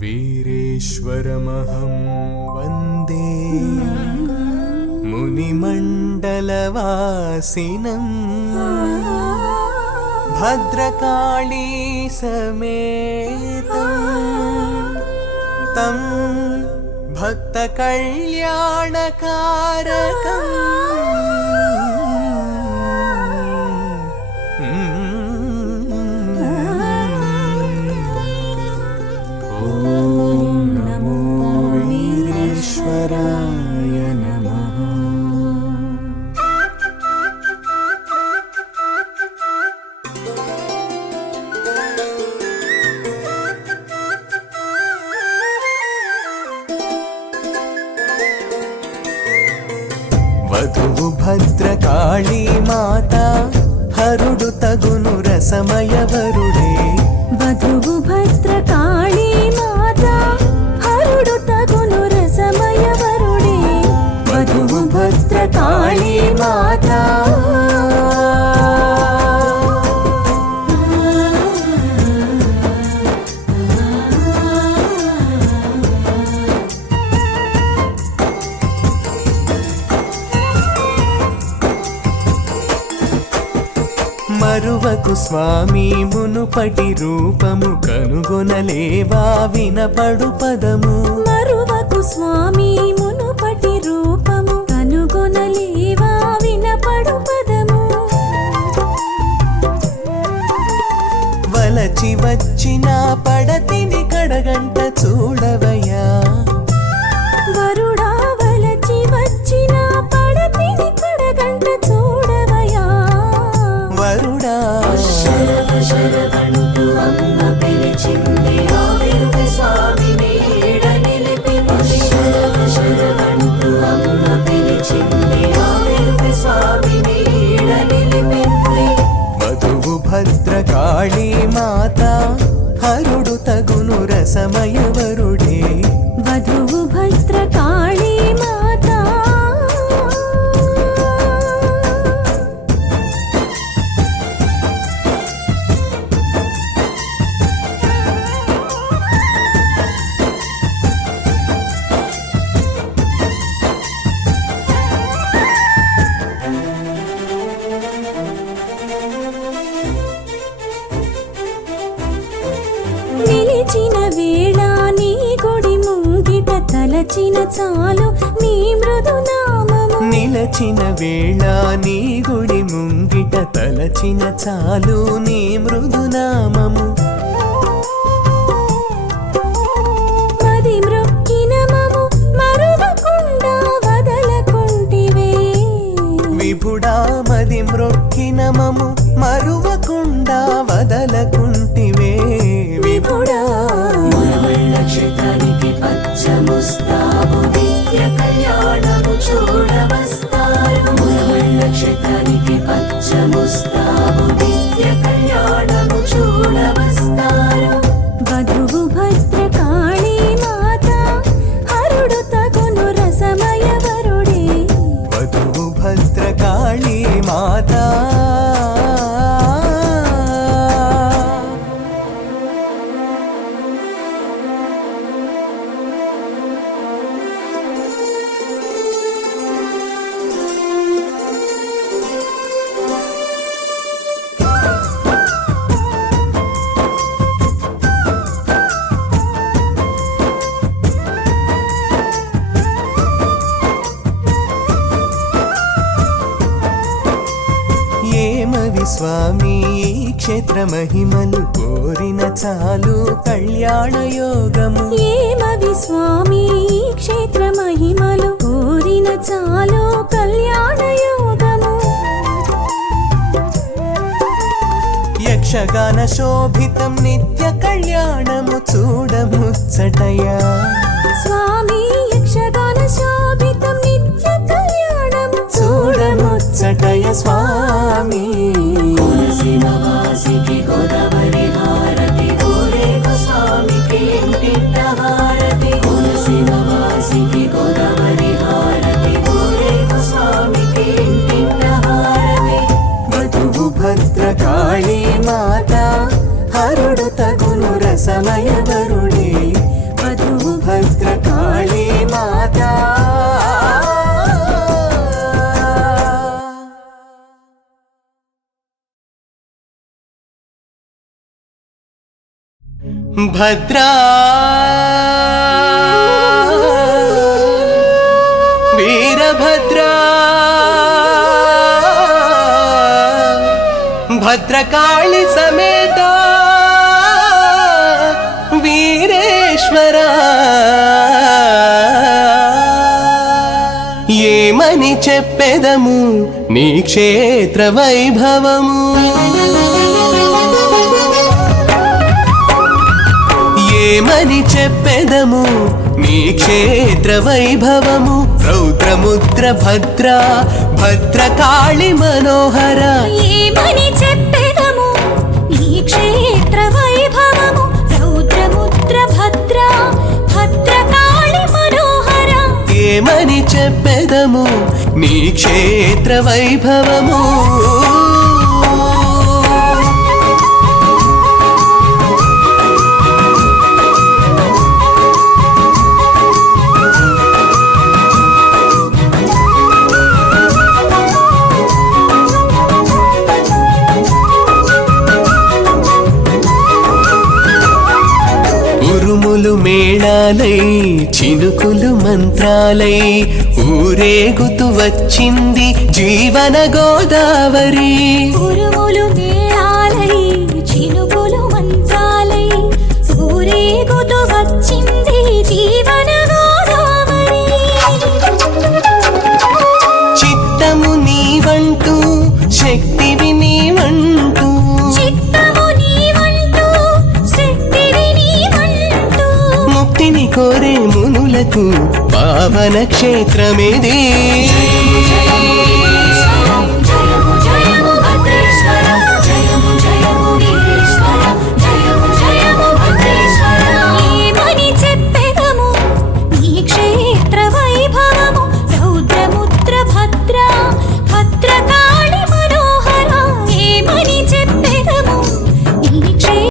वीरेश्वरमहं वन्दे मुनिमण्डलवासिनम् भद्रकाली समेतम् तं भक्तकल्याणकारकम् భద్రకాళీ మాత హరుడు తగును రసమయ మరువకు స్వామి మునుపటి రూపము కనుగొనలేవా వినపడు పదము. మరువకు స్వామి మునుపటి రూపము కనుగొనలేవా వినపడు పదము. వలచి వచ్చిన పడతిని తగును తలచిన చాలు నీ మృదు నామము. నిలచిన వేళ నీ గుడి ముంగిట తలచిన చాలు నీ మృదు నామము. స్వామి క్షేత్ర మహిమలు కోరిన చాలు కళ్యాణ యోగము. ఏమవి స్వామి క్షేత్ర మహిమలు కోరిన చాలు కళ్యాణ యోగము. యక్షగాన శోభితం నిత్య కళ్యాణము చూడముచ్చటయా. స్వామి చూడముచ్చటయ స్వామి. శివవాసికి గోదావరి హారతి గోరేగు స్వామికి ఇంటింట హారతి. శివవాసికి గోదావరి హారతి గోరేగు స్వామికి ఇంటింట హారతి. వధువు భద్రకాళీ మాత హరుడు తగును రసమయ భద్రా. వీరభద్రా. భద్రకాళి సమేత. వీరేశ్వర. ఏమని చెప్పెదము నీ క్షేత్ర వైభవము? ఏమని చెప్పెదము? నీ క్షేత్ర వైభవము రౌద్రముద్ర భద్ర భద్రకాళి మనోహర. ఏమని చెప్పెదము? నీ క్షేత్ర వైభవము రౌద్రముద్ర భద్ర భద్రకాళి మనోహర. ఏమని చెప్పెదము? నీ క్షేత్ర వైభవము. మేళాలై చినుకులు మంత్రాలై ఊరేగుతూ వచ్చింది జీవన గోదావరి. భక్తిని కోరే మునులకు పావన క్షేత్రమేదే?